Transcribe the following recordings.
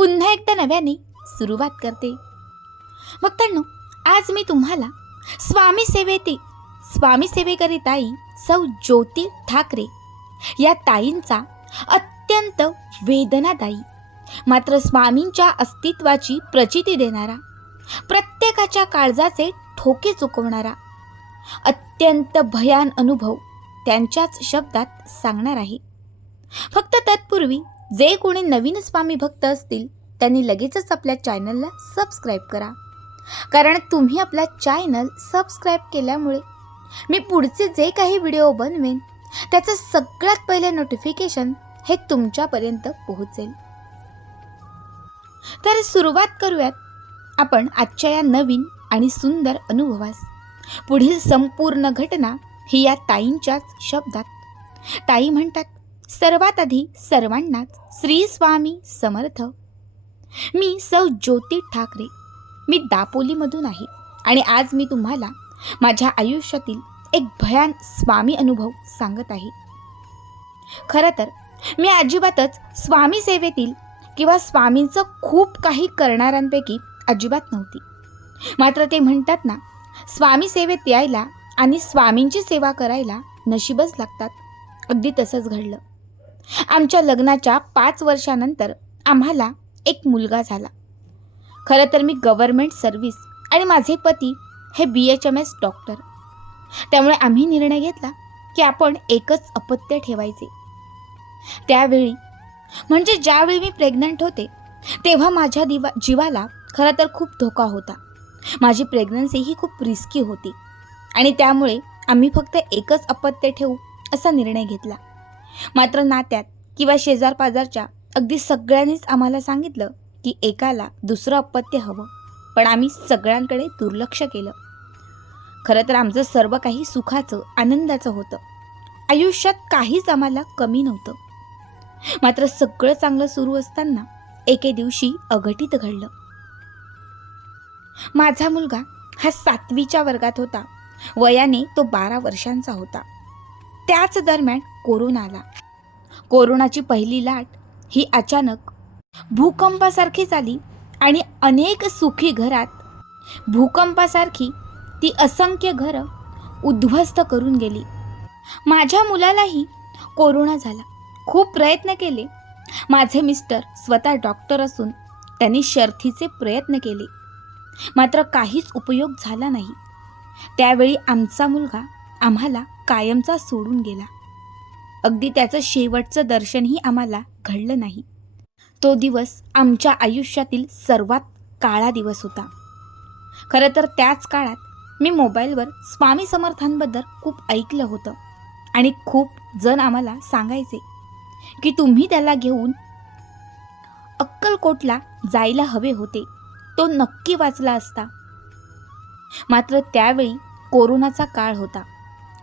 पुन्हा एकदा नव्याने सुरुवात करते. भक्तांनो आज मी तुम्हाला स्वामी सेवेतील स्वामी सेवेकरिताई सौ ज्योती ठाकरे या ताईंचा अत्यंत वेदनादायी मात्र स्वामींच्या अस्तित्वाची प्रचिती देणारा प्रत्येकाच्या काळजाचे ठोके चुकवणारा अत्यंत भयान अनुभव त्यांच्याच शब्दात सांगणार आहे. फक्त तत्पूर्वी जे कोणी नवीन स्वामी भक्त असतील त्यांनी लगेचच आपल्या चॅनलला सबस्क्राईब करा. कारण तुम्ही आपला चॅनल सबस्क्राईब केल्यामुळे मी पुढचे जे काही व्हिडिओ बनवेन त्याचं सगळ्यात पहिले नोटिफिकेशन हे तुमच्यापर्यंत पोहोचेल. तर सुरुवात करूयात. आपण आजच्या या नवीन आणि सुंदर अनुभवास. पुढील संपूर्ण घटना ही या ताईंच्याच शब्दात. ताई म्हणतात सर्वात आधी सर्वांनाच श्री स्वामी समर्थ. मी सौ ज्योती ठाकरे. मी दापोलीमधून आहे आणि आज मी तुम्हाला माझ्या आयुष्यातील एक भयान स्वामी अनुभव सांगत आहे. खरं तर मी अजिबातच स्वामी सेवेतील किंवा स्वामींचं खूप काही करणाऱ्यांपैकी अजिबात नव्हती. मात्र ते म्हणतात ना स्वामी सेवेत यायला आणि स्वामींची सेवा करायला नशीबच लागतात. अगदी तसंच घडलं. आमच्या लग्नाच्या पाच वर्षानंतर आम्हाला एक मुलगा झाला. खरं तर मी गव्हर्मेंट सर्व्हिस आणि माझे पती हे B H M S doctor त्यामुळे आम्ही निर्णय घेतला की आपण एकच अपत्य ठेवायचे. त्यावेळी म्हणजे ज्यावेळी मी प्रेग्नंट होते तेव्हा माझ्या दिवा जीवाला खरं तर खूप धोका होता. माझी प्रेग्नन्सी ही खूप रिस्की होती. आणि त्यामुळे आम्ही फक्त एकच अपत्य ठेवू असा निर्णय घेतला. मात्र नात्यात किंवा शेजारपाजारच्या अगदी सगळ्यांनीच आम्हाला सांगितलं की एकाला दुसरं अपत्य हवं. पण आम्ही सगळ्यांकडे दुर्लक्ष केलं. खरं तर आमचं सर्व काही सुखाचं आनंदाचं होतं. आयुष्यात काहीच आम्हाला कमी नव्हतं. मात्र सगळं चांगलं सुरू असताना एके दिवशी अघटित घडलं. माझा मुलगा हा सातवीच्या वर्गात होता. वयाने तो बारा वर्षांचा होता. त्याच दरम्यान कोरोना आला कोरोनाची पहिली लाट ही अचानक भूकंपासारखी झाली आणि अनेक सुखी घरात भूकंपासारखी ती असंख्य घरं उद्ध्वस्त करून गेली. माझ्या मुलालाही कोरोना झाला. खूप प्रयत्न केले. माझे मिस्टर स्वतः डॉक्टर असून त्यांनी शर्थीचे प्रयत्न केले. मात्र काहीच उपयोग झाला नाही. त्यावेळी आमचा मुलगा आम्हाला कायमचा सोडून गेला. अगदी त्याचं शेवटचं दर्शनही आम्हाला घडलं नाही. तो दिवस आमच्या आयुष्यातील सर्वात काळा दिवस होता. खरं तर त्याच काळात मी मोबाईलवर स्वामी समर्थांबद्दल खूप ऐकलं होतं आणि खूप जण आम्हाला सांगायचे की तुम्ही त्याला घेऊन अक्कलकोटला जायला हवे होते. तो नक्की वाचला असता. मात्र त्यावेळी कोरोनाचा काळ होता.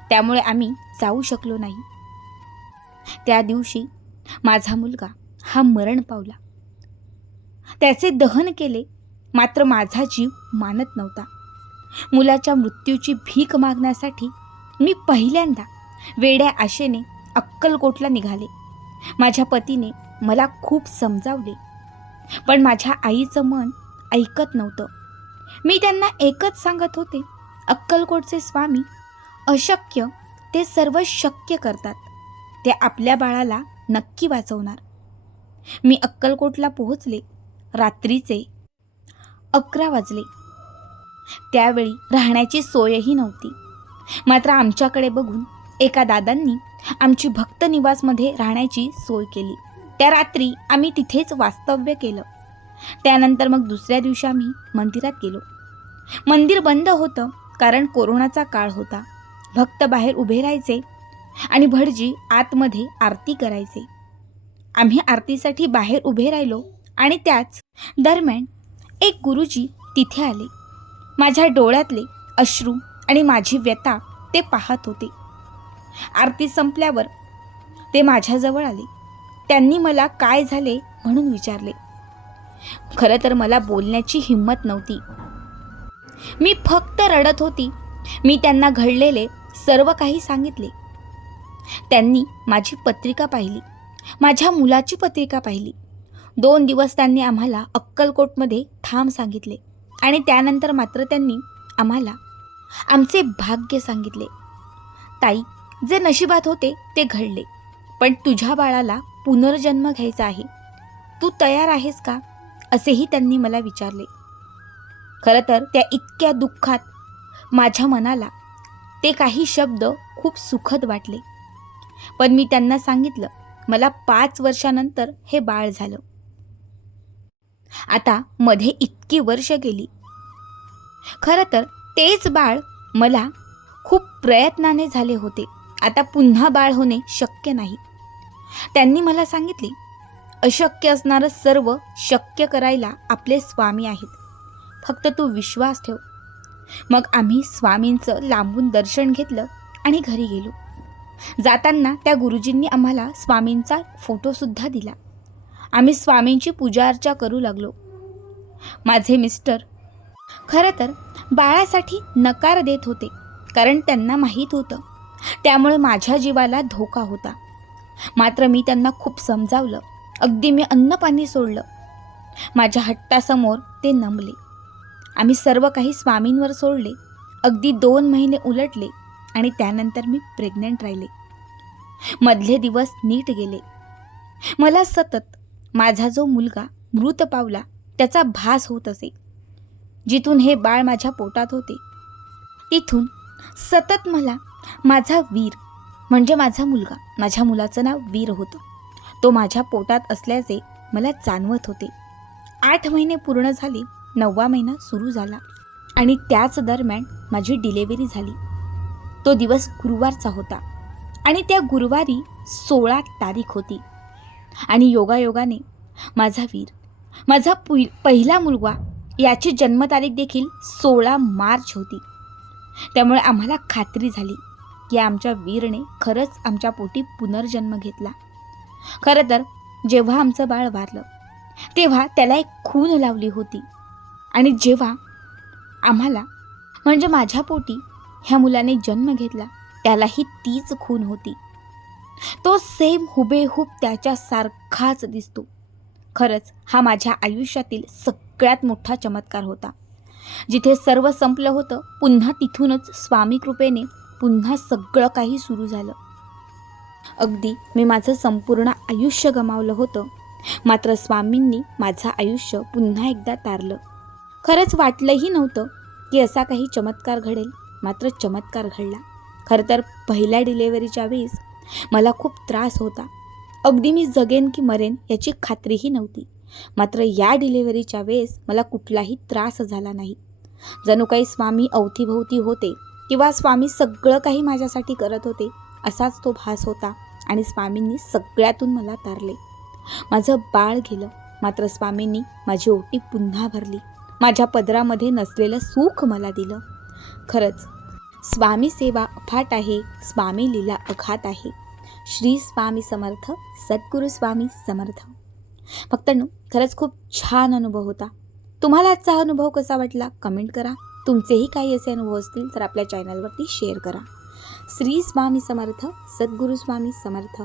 त्यामुळे आम्ही जाऊ शकलो नाही. त्या दिवशी माझा मुलगा हा मरण पावला. त्याचे दहन केले मात्र माझा जीव मानत नव्हता. मुलाच्या मृत्यूची भीक मागण्यासाठी मी पहिल्यांदा वेड्या आशेने अक्कलकोटला निघाले. माझ्या पतीने मला खूप समजावले पण माझ्या आईचं मन ऐकत नव्हतं. मी त्यांना एकच सांगत होते अक्कलकोटचे स्वामी अशक्य ते सर्व शक्य करतात. ते आपल्या बाळाला नक्की वाचवणार. मी अक्कलकोटला पोहोचले. रात्रीचे अकरा वाजले. त्यावेळी राहण्याची सोयही नव्हती. मात्र आमच्याकडे बघून एका दादांनी आमची भक्त निवासमध्ये राहण्याची सोय केली. त्या रात्री आम्ही तिथेच वास्तव्य केलं. त्यानंतर मग दुसऱ्या दिवशी आम्ही मंदिरात गेलो. मंदिर बंद होतं कारण कोरोनाचा काळ होता. भक्त बाहेर उभे राहायचे आणि भटजी आतमध्ये आरती करायचे. आम्ही आरतीसाठी बाहेर उभे राहिलो आणि त्याच दरम्यान एक गुरुजी तिथे आले. माझ्या डोळ्यातले अश्रू आणि माझी व्यथा ते पाहत होते. आरती संपल्यावर ते माझ्याजवळ आले. त्यांनी मला काय झाले म्हणून विचारले. खरं तर मला बोलण्याची हिंमत नव्हती. मी फक्त रडत होती. मी त्यांना घडलेले सर्व काही सांगितले. त्यांनी माझी पत्रिका पाहिली. माझ्या मुलाची पत्रिका पाहिली. दोन दिवस त्यांनी आम्हाला अक्कलकोटमध्ये थांब सांगितले आणि त्यानंतर मात्र त्यांनी आम्हाला आमचे भाग्य सांगितले. ताई जे नशिबात होते ते घडले पण तुझ्या बाळाला पुनर्जन्म घ्यायचा आहे. तू तयार आहेस का? असेही त्यांनी मला विचारले. खरं तर त्या इतक्या दुःखात माझ्या मनाला ते काही शब्द खूप सुखद वाटले. पण मी त्यांना सांगितलं मला पाच वर्षानंतर हे बाळ झालं. आता मध्ये इतकी वर्ष गेली. खरं तर तेच बाळ मला खूप प्रयत्नाने झाले होते. आता पुन्हा बाळ होणे शक्य नाही. त्यांनी मला सांगितले अशक्य असणारं सर्व शक्य करायला आपले स्वामी आहेत. फक्त तू विश्वास ठेव. मग आम्ही स्वामींचं लांबून दर्शन घेतलं आणि घरी गेलो. जाताना त्या गुरुजींनी आम्हाला स्वामींचा फोटोसुद्धा दिला. आम्ही स्वामींची पूजा अर्चा करू लागलो. माझे मिस्टर खरं तर बाळासाठी नकार देत होते कारण त्यांना माहीत होतं. त्यामुळे माझ्या जीवाला धोका होता. मात्र मी त्यांना खूप समजावलं. अगदी मी अन्नपाणी सोडलं. माझ्या हट्टासमोर ते नमले. आम्ही सर्व काही स्वामींवर सोडले. अगदी दोन महिने उलटले आणि त्यानंतर मी प्रेग्नंट राहिले. मधले दिवस नीट गेले. मला सतत माझा जो मुलगा मृत पावला त्याचा भास होत असे. जिथून हे बाळ माझ्या पोटात होते तिथून सतत मला माझा वीर म्हणजे माझा मुलगा माझ्या मुलाचं नाव वीर होतं. तो माझ्या पोटात असल्याचे मला जाणवत होते. आठ महिने पूर्ण झाले नववा महिना सुरू झाला आणि त्याच दरम्यान माझी डिलेवरी झाली. तो दिवस गुरुवारचा होता आणि त्या गुरुवारी सोळा तारीख होती. आणि योगायोगाने माझा वीर माझा पु पहिला मुलगा याची जन्मतारीख देखील सोळा मार्च होती. त्यामुळे आम्हाला खात्री झाली की आमच्या वीरने खरंच आमच्या पोटी पुनर्जन्म घेतला. खरं तर जेव्हा आमचं बाळ वारलं तेव्हा त्याला एक खून लावली होती. आणि जेव्हा आम्हाला म्हणजे माझ्या पोटी ह्या मुलाने जन्म घेतला त्यालाही तीच खून होती. तो सेम हुबेहूब त्याच्यासारखाच दिसतो. खरंच हा माझ्या आयुष्यातील सगळ्यात मोठा चमत्कार होता. जिथे सर्व संपलं होतं पुन्हा तिथूनच स्वामी कृपेने पुन्हा सगळं काही सुरू झालं. अगदी मी माझं संपूर्ण आयुष्य गमावलं होतं. मात्र स्वामींनी माझं आयुष्य पुन्हा एकदा तारलं. खरंच वाटलंही नव्हतं की असा काही चमत्कार घडेल. मात्र चमत्कार घडला. खरं तर पहिल्या डिलेवरीच्या वेळेस मला खूप त्रास होता. अगदी मी जगेन की मरेन याची खात्रीही नव्हती. मात्र या डिलेवरीच्या वेळेस मला कुठलाही त्रास झाला नाही. जणू काही स्वामी अवतीभोवती होते किंवा स्वामी सगळं काही माझ्यासाठी करत होते असाच तो भास होता आणि स्वामींनी सगळ्यातून मला तारले. माझं बाळ गेलं. मात्र स्वामींनी माझी ओटी पुन्हा भरली. माझ्या पदरामध्ये नसलेलं सुख मला दिलं. खरंच स्वामी सेवा अफाट आहे स्वामी लीला अघात आहे. श्री स्वामी समर्थ सद्गुरू स्वामी समर्थ. फक्त खरंच खूप छान अनुभव होता. तुम्हाला आजचा अनुभव कसा वाटला? कमेंट करा. तुमचेही काही असे अनुभव असतील तर आपल्या चॅनलवरती शेअर करा. श्री स्वामी समर्थ सद्गुरू स्वामी समर्थ.